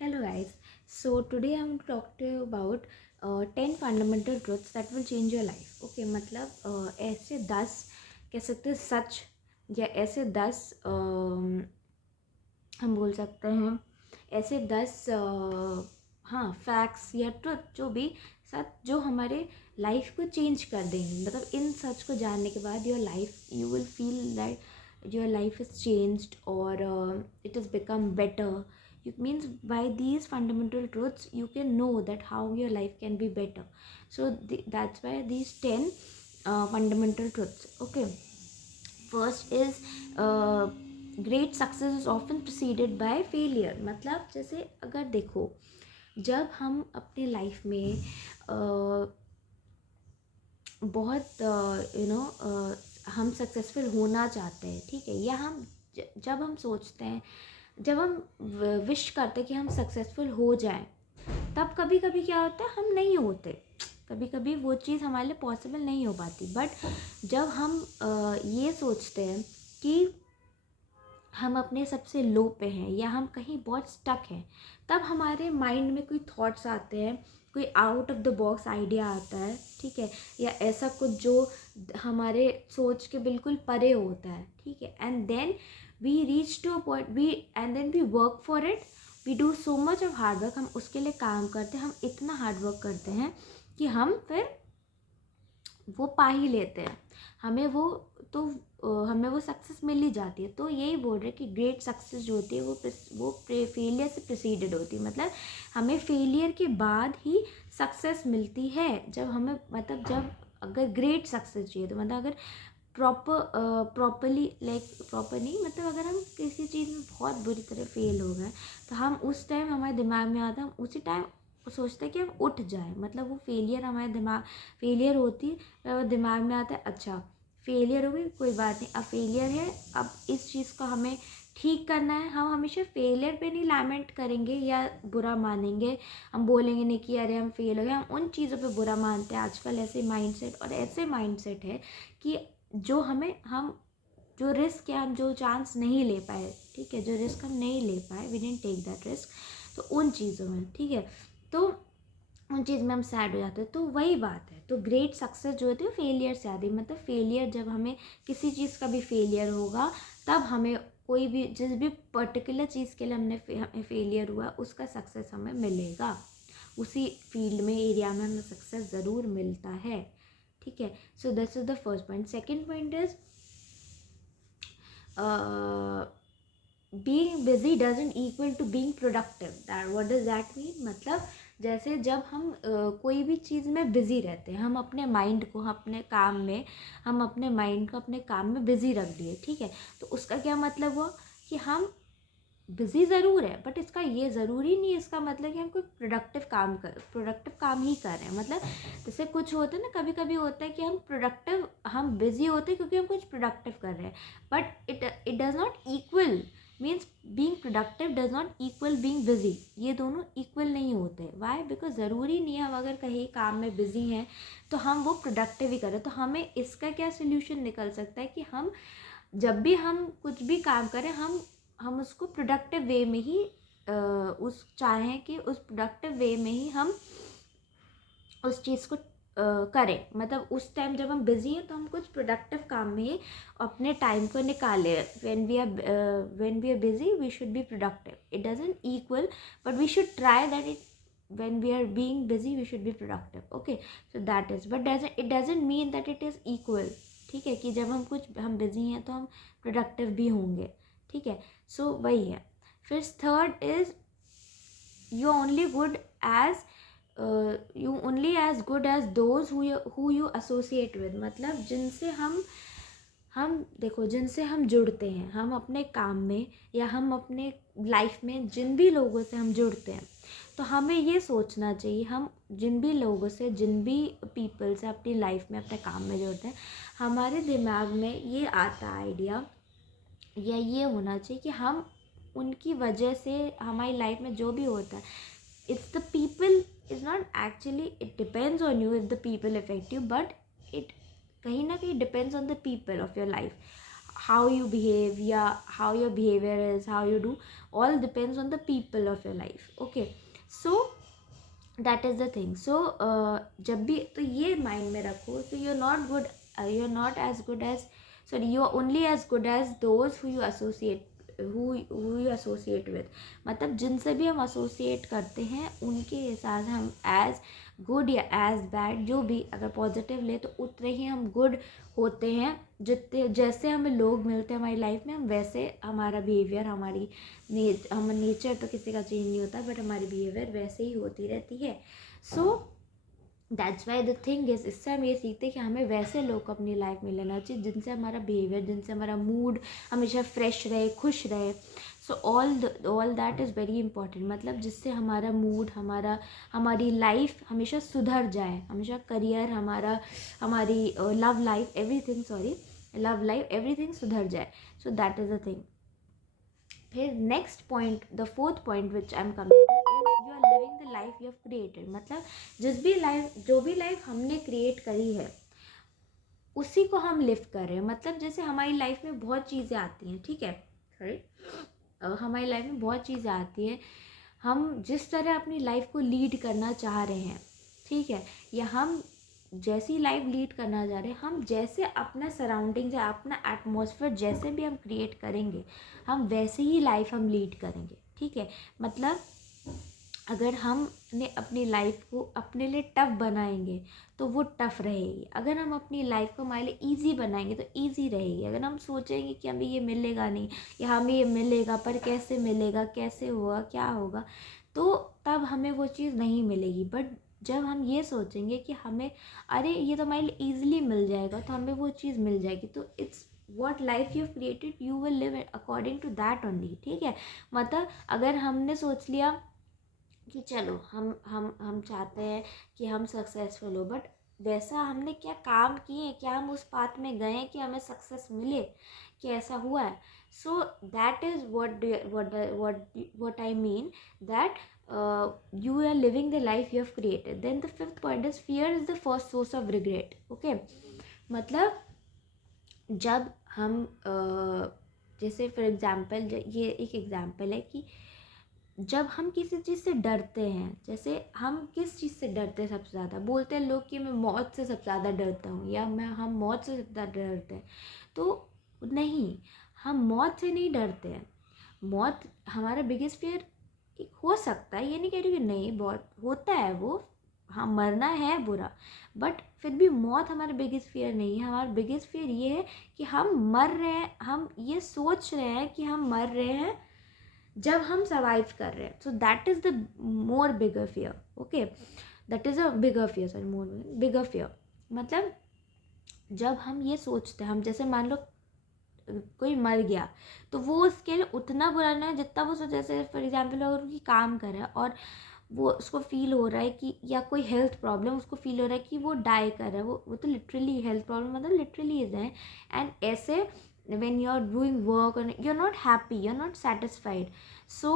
Hello guys. So today I'm going to talk to you about 10 fundamental truths that will change your life. Okay, मतलब ऐसे 10 कह सकते हैं सच या ऐसे 10 हम बोल सकते हैं ऐसे 10 हाँ फैक्ट्स या ट्रुथ जो भी सच जो हमारे लाइफ को चेंज कर देंगे. मतलब इन सच को जानने के बाद your life you will feel that your life is changed और it is become better. It means by these fundamental truths you can know that how your life can be better. So that's why these 10 fundamental truths. Okay, first is great success is often preceded by failure. मतलब जैसे अगर देखो जब हम अपने life में बहुत हम सक्सेसफुल होना चाहते हैं, ठीक है, या हम जब हम सोचते हैं, जब हम विश करते हैं कि हम सक्सेसफुल हो जाएं, तब कभी कभी क्या होता है हम नहीं होते. कभी कभी वो चीज़ हमारे लिए पॉसिबल नहीं हो पाती. बट जब हम ये सोचते हैं कि हम अपने सबसे लो पे हैं या हम कहीं बहुत स्टक हैं, तब हमारे माइंड में कोई थॉट्स आते हैं, कोई out of the box idea आता है, ठीक है, या ऐसा कुछ जो हमारे सोच के बिल्कुल परे होता है, ठीक है. And then we reach to a point and then we work for it. We do so much of hard work. हम उसके लिए काम करते हैं, हम इतना हार्ड वर्क करते हैं कि हम फिर वो पा ही लेते हैं. हमें वो तो हमें वो सक्सेस मिल ही जाती है. तो यही बोल रहे कि ग्रेट सक्सेस जो होती है वो फेलियर से प्रिसीडेड होती है. मतलब हमें फेलियर के बाद ही सक्सेस मिलती है. जब हमें मतलब जब अगर ग्रेट सक्सेस चाहिए तो मतलब अगर प्रॉपरली प्रॉपर नहीं, मतलब अगर हम किसी चीज़ में बहुत बुरी तरह फेल हो गए तो हम उस टाइम हमारे दिमाग में आता है, हम उसी टाइम सोचते हैं कि हम उठ जाएं. मतलब वो फेलियर हमारे फेलियर होती है, दिमाग में आता है अच्छा फेलियर हो गई, कोई बात नहीं, अब फेलियर है, अब इस चीज़ को हमें ठीक करना है. हम हमेशा फेलियर पे नहीं लैमेंट करेंगे या बुरा मानेंगे. हम बोलेंगे नहीं कि अरे हम फेल हो गए. हम उन चीज़ों पे बुरा मानते हैं. आजकल ऐसे माइंडसेट और ऐसे माइंडसेट है कि जो हम जो रिस्क या हम जो चांस नहीं ले पाए, ठीक है, जो रिस्क हम नहीं ले पाए, we didn't take that risk, तो उन चीज़ों में, ठीक है, तो उन चीज़ में हम सैड हो जाते हैं. तो वही बात है. तो ग्रेट सक्सेस जो होती है फेलियर से आती है. मतलब फेलियर जब हमें किसी चीज़ का भी फेलियर होगा तब हमें कोई भी जिस भी पर्टिकुलर चीज़ के लिए हमें फेलियर हुआ उसका सक्सेस हमें मिलेगा. उसी फील्ड में एरिया में हमें सक्सेस ज़रूर मिलता है, ठीक है. So this is the first point. Second point is being busy doesn't equal to being productive. That what does that mean? मतलब जैसे जब हम कोई भी चीज़ में बिज़ी रहते हैं, हम अपने माइंड को अपने काम में हम अपने माइंड को अपने काम में बिज़ी रख दिए, ठीक है, तो उसका क्या मतलब हुआ कि हम बिज़ी ज़रूर है बट इसका ये ज़रूरी नहीं, इसका मतलब कि हम कोई प्रोडक्टिव काम ही कर रहे हैं. मतलब जैसे कुछ होता है ना, कभी कभी होता है कि हम बिज़ी होते हैं क्योंकि हम कुछ प्रोडक्टिव कर रहे हैं, but it does not equal means being productive does not equal being busy. ये दोनों इक्वल नहीं होते. वाई? बिकॉज ज़रूरी नहीं है हम अगर कहीं काम में बिज़ी हैं तो हम वो प्रोडक्टिव ही करें. तो हमें इसका क्या सोल्यूशन निकल सकता है कि हम जब भी हम कुछ भी काम करें हम उसको प्रोडक्टिव वे में ही चाहें कि उस प्रोडक्टिव वे में ही हम उस चीज़ को करें. मतलब उस टाइम जब हम बिज़ी हैं तो हम कुछ प्रोडक्टिव काम में ही अपने टाइम को निकालें. When we are busy we should be productive. It doesn't equal but we should try that it when we are being busy we should be productive. Okay, so that is, but it doesn't mean that it is equal. ठीक है, कि जब हम busy हैं तो हम productive भी होंगे, ठीक है. सो वही है. फिर third is you only good as you only as good as those who you associate with. मतलब हम देखो जिनसे हम जुड़ते हैं, हम अपने काम में या हम अपने लाइफ में जिन भी लोगों से हम जुड़ते हैं, तो हमें ये सोचना चाहिए, हम जिन भी लोगों से जिन भी पीपल से अपनी लाइफ में अपने काम में जुड़ते हैं, हमारे दिमाग में ये आता आइडिया या ये होना चाहिए कि हम उनकी वजह से हमारी लाइफ में जो भी होता है, it's the people is not actually, it depends on you if the people affect you, but it कहीं ना कहीं depends on the people of your life. how you behave, yeah, how your behavior is, how you do, all depends on the people of your life. Okay, so that is the thing. So जब भी तो ये mind में रखो, तो you are not good, you are not as good as, sorry, you are only as good as those who you associate, who you associate with. मतलब जिनसे भी हम एसोसिएट करते हैं उनके हिसाब से हम एज गुड या एज बैड, जो भी, अगर पॉजिटिव ले तो उतने ही हम गुड होते हैं. जितने जैसे हमें लोग मिलते हैं हमारी लाइफ में, हम वैसे हमारा बिहेवियर, हमारी हम नेचर तो किसी का चेंज नहीं होता, बट हमारी बिहेवियर वैसे ही होती रहती है. So that's why the thing is, इससे हम ये सीखते हैं कि हमें वैसे लोग को अपनी लाइफ में लेना चाहिए जिनसे हमारा बिहेवियर, जिनसे हमारा मूड हमेशा फ्रेश रहे, खुश रहे. So all that is very important. मतलब जिससे हमारा मूड, हमारी लाइफ हमेशा सुधर जाए, हमेशा करियर हमारा, हमारी love life, everything, sorry, love life, everything सुधर जाए. So that is the thing. फिर next point, the fourth point which I am coming to is you are living the life you have created. मतलब जो भी life हमने create करी है उसी को हम लिव कर रहे हैं. मतलब जैसे हमारी लाइफ में बहुत चीज़ें आती हैं, ठीक है, सॉरी, हमारी लाइफ में बहुत चीज़ें आती हैं, हम जिस तरह अपनी लाइफ को लीड करना चाह रहे हैं, ठीक है, या हम जैसी लाइफ लीड करना चाह रहे हैं, हम जैसे अपना सराउंडिंग या अपना एटमॉस्फेयर जैसे भी हम क्रिएट करेंगे, हम वैसे ही लाइफ हम लीड करेंगे. ठीक है, मतलब अगर हमने अपनी लाइफ को अपने लिए टफ बनाएंगे तो वो टफ रहेगी. अगर हम अपनी लाइफ को हमारे लिए ईजी बनाएंगे तो ईजी रहेगी. अगर हम सोचेंगे कि हमें ये मिलेगा नहीं, या हमें ये मिलेगा पर कैसे मिलेगा, कैसे होगा, क्या होगा, तो तब हमें वो चीज़ नहीं मिलेगी. बट जब हम ये सोचेंगे कि हमें, अरे ये तो हमारे लिए ईजिली मिल जाएगा, तो हमें वो चीज़ मिल जाएगी. तो it's what life you created, you will live according to that only. ठीक है, मतलब अगर हमने सोच लिया कि चलो हम चाहते हैं कि हम सक्सेसफुल हो, बट वैसा हमने क्या काम किए, क्या हम उस पाथ में गए कि हमें सक्सेस मिले, कि ऐसा हुआ है. सो that is what I mean, that you are living the life you have created. Then the fifth point is fear is the first source of regret. Okay, मतलब जब हम जैसे फॉर एग्जांपल, ये एक एग्जांपल है कि जब हम किसी चीज़ से डरते हैं, जैसे हम किस चीज़ से डरते हैं सबसे ज़्यादा, बोलते हैं लोग कि मैं मौत से सबसे ज़्यादा डरता हूँ, या हम मौत से सबसे ज़्यादा डरते हैं. तो नहीं, हम मौत से नहीं डरते हैं. मौत हमारा बिगेस्ट फियर हो सकता है, ये नहीं कह रही कि नहीं, बहुत होता है वो, हाँ, मरना है बुरा, बट फिर भी मौत हमारा बिगेस्ट फियर नहीं है. हमारा बिगेस्ट फियर ये है कि हम मर रहे हैं, हम ये सोच रहे हैं कि हम मर रहे हैं जब हम सर्वाइव कर रहे हैं. सो that is the more bigger fear. Okay, that is a bigger fear, sorry, more bigger fear. मतलब जब हम ये सोचते हैं, हम जैसे मान लो कोई मर गया, तो वो उसके लिए उतना बुरा नहीं है जितना वो सोच, जैसे फॉर एग्जांपल अगर उनकी काम कर रहा है और वो उसको फील हो रहा है कि, या कोई हेल्थ प्रॉब्लम उसको फील हो रहा है कि वो डाई कर रहा है, वो तो लिटरली हेल्थ प्रॉब्लम, मतलब लिटरली इज है. एंड ऐसे when you are doing work and you're not happy, you're not satisfied, so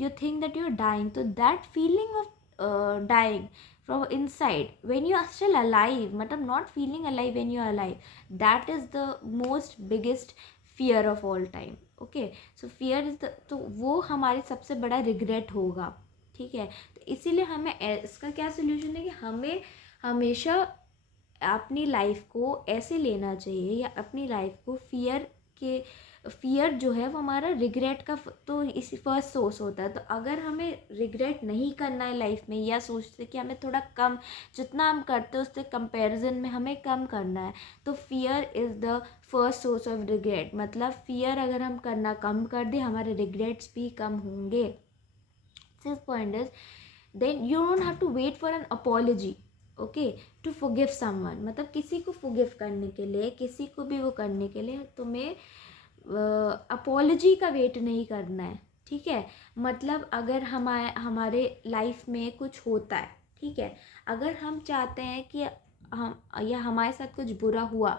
you think that you're dying. So that feeling of dying from inside when you are still alive, matlab not feeling alive when you are alive, that is the most biggest fear of all time. Okay, so fear is the, तो वो हमारी सबसे बड़ा regret होगा. ठीक है, तो इसीलिए हमें इसका क्या सोल्यूशन है कि हमें हमेशा अपनी लाइफ को ऐसे लेना चाहिए, या अपनी लाइफ को फियर जो है वो हमारा रिग्रेट का तो इसी फर्स्ट सोर्स होता है. तो अगर हमें रिग्रेट नहीं करना है लाइफ में, या सोचते कि हमें थोड़ा कम, जितना हम करते हैं उससे कंपैरिजन में हमें कम करना है, तो fear is the first source of regret. मतलब फियर अगर हम करना कम कर दें, हमारे रिग्रेट्स भी कम होंगे. Sixth point is, then you don't have to wait for an apology. Okay, to forgive someone. मतलब किसी को फॉरगिव करने के लिए, किसी को भी वो करने के लिए तुम्हें अपॉलॉजी का वेट नहीं करना है. ठीक है, मतलब अगर हमारे लाइफ में कुछ होता है, ठीक है, अगर हम चाहते हैं कि हम, या हमारे साथ कुछ बुरा हुआ,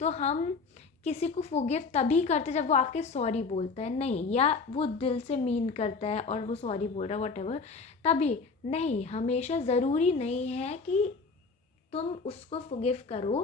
तो हम किसी को फॉरगिव तभी करते जब वो आके सॉरी बोलता है, नहीं, या वो दिल से मीन करता है और वो सॉरी बोल रहा है, व्हाटएवर, तभी नहीं. हमेशा ज़रूरी नहीं है कि तुम उसको फॉरगिव करो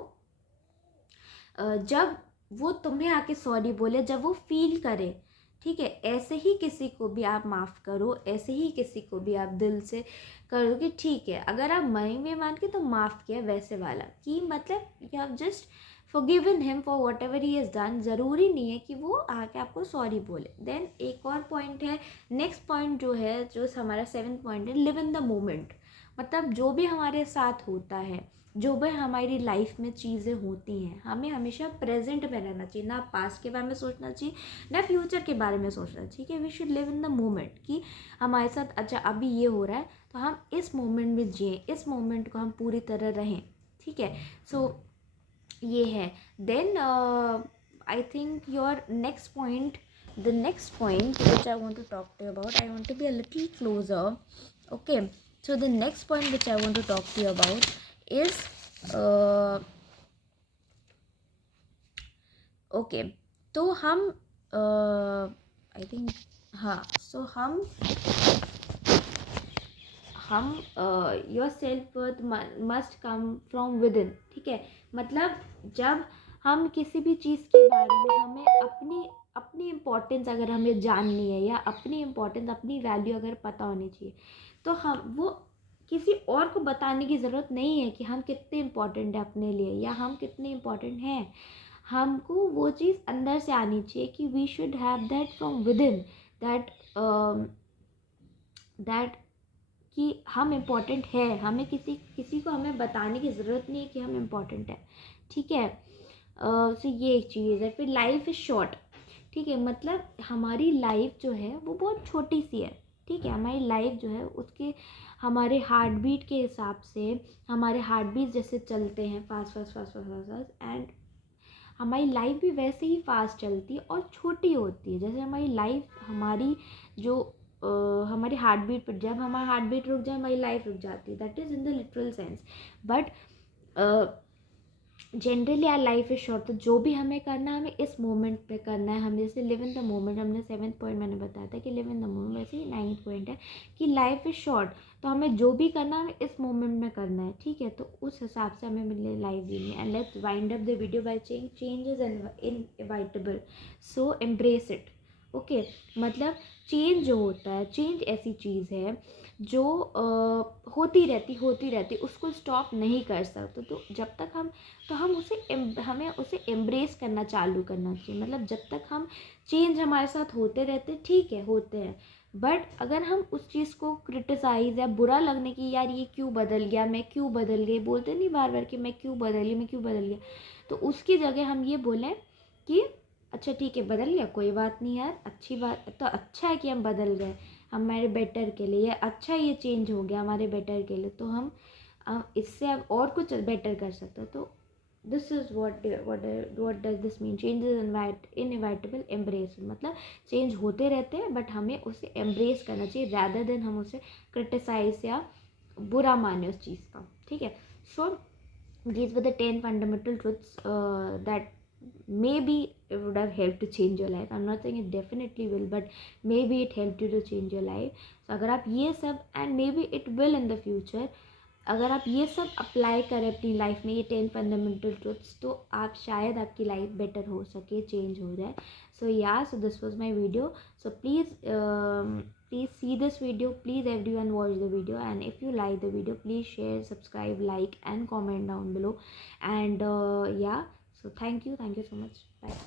जब वो तुम्हें आके सॉरी बोले, जब वो फील करे, ठीक है। ऐसे ही किसी को भी आप माफ़ करो, ऐसे ही किसी को भी आप दिल से करो कि ठीक है, अगर आप मई में मान के तो माफ़ किया, वैसे वाला कि मतलब you have just forgiven him for whatever he has done। ज़रूरी नहीं है कि वो आके आपको सॉरी बोले। देन एक और पॉइंट है, नेक्स्ट पॉइंट जो है, जो हमारा 7th पॉइंट है, लिव इन द मोमेंट। मतलब जो भी हमारे साथ होता है, जो भी हमारी लाइफ में चीज़ें होती हैं, हमें हमेशा प्रेजेंट में रहना चाहिए, ना पास्ट के बारे में सोचना चाहिए, ना फ्यूचर के बारे में सोचना चाहिए। ठीक है, we should live in the moment कि हमारे साथ अच्छा अभी ये हो रहा है, तो हम इस मोमेंट में जिए, इस मोमेंट को हम पूरी तरह रहें। ठीक है, सो ये है। Then I think your next point, the next point which I want to talk to you about, I want to be a little closer. Okay, so the next point which I want to talk to you about is okay, तो हम I think हाँ, सो हम your self worth must come from with in. ठीक है, मतलब जब हम किसी भी चीज़ के बारे में, हमें अपनी इम्पोर्टेंस अगर हमें जाननी है, या अपनी इम्पोर्टेंस, अपनी वैल्यू अगर पता होनी चाहिए, तो हम वो किसी और को बताने की ज़रूरत नहीं है कि हम कितने इम्पोर्टेंट हैं अपने लिए, या हम कितने इम्पोर्टेंट हैं। हमको वो चीज़ अंदर से आनी चाहिए कि we should have that from within, that that कि हम इम्पोर्टेंट है। हमें किसी को हमें बताने की ज़रूरत नहीं है कि हम इम्पोर्टेंट है। ठीक है, तो ये एक चीज़ है। फिर लाइफ इज़ शॉर्ट। ठीक है, मतलब हमारी लाइफ जो है वो बहुत छोटी सी है। ठीक है, हमारी लाइफ जो है उसके, हमारे हार्ट बीट के हिसाब से, हमारे हार्ट बीट जैसे चलते हैं fast fast fast fast fast, and हमारी लाइफ भी वैसे ही फास्ट चलती है और छोटी होती है। जैसे हमारी लाइफ, हमारी जो हमारी हार्ट बीट पर, जब हमारा हार्ट बीट रुक जाए, हमारी लाइफ रुक जाती है। That is in the literal sense. But generally our life is short. तो जो भी हमें करना है, हमें इस मोमेंट पे करना है। हमें जैसे लिव इन द मोमेंट, हमने 7th पॉइंट मैंने बताया था कि लिव इन द मोमेंट, वैसे ही 9th पॉइंट है कि लाइफ इज शॉर्ट। तो हमें जो भी करना है, हमें इस मोमेंट में करना है। ठीक है, तो उस हिसाब से हमें लाइफ जीनी है। And let's wind up the video by saying change is inevitable, so embrace it. Okay, मतलब चेंज जो होता है, चेंज ऐसी चीज़ है जो होती रहती, उसको स्टॉप नहीं कर सकते। तो जब तक हमें उसे एम्ब्रेस करना चालू करना चाहिए। मतलब जब तक हम, चेंज हमारे साथ होते रहते, ठीक है, होते हैं, बट अगर हम उस चीज़ को क्रिटिसाइज़ या बुरा लगने की, यार ये क्यों बदल गया, मैं क्यों बदल गई, बोलते नहीं बार बार कि मैं क्यों बदल गया, तो उसकी जगह हम ये बोलें कि अच्छा ठीक है, बदल गया, कोई बात नहीं यार, अच्छी बात, तो अच्छा है कि हम बदल गए हमारे बेटर के लिए, अच्छा ये चेंज हो गया हमारे बेटर के लिए, तो हम इससे अब और कुछ बेटर कर सकते हैं। तो this is what does this mean, change is inevitable, embrace. मतलब चेंज होते रहते हैं, बट हमें उसे एम्ब्रेस करना चाहिए, रैदर देन हम उसे क्रिटिसाइज या बुरा माने उस चीज़ का। ठीक है, सो these were the 10 fundamental truths that maybe it would have helped to change your life. I'm not saying it definitely will, but maybe it helped you to change your life. So अगर आप ये सब, and maybe it will in the future, अगर आप ये सब apply करें अपनी लाइफ में, ये 10 फंडामेंटल ट्रुथ्स, तो आप शायद आपकी लाइफ बेटर हो सके, चेंज हो जाए। सो या, so this was my video. So please see this video, please everyone watch the video, and if you like the video, please share, subscribe, like and comment down below. And yeah, so thank you so much, bye.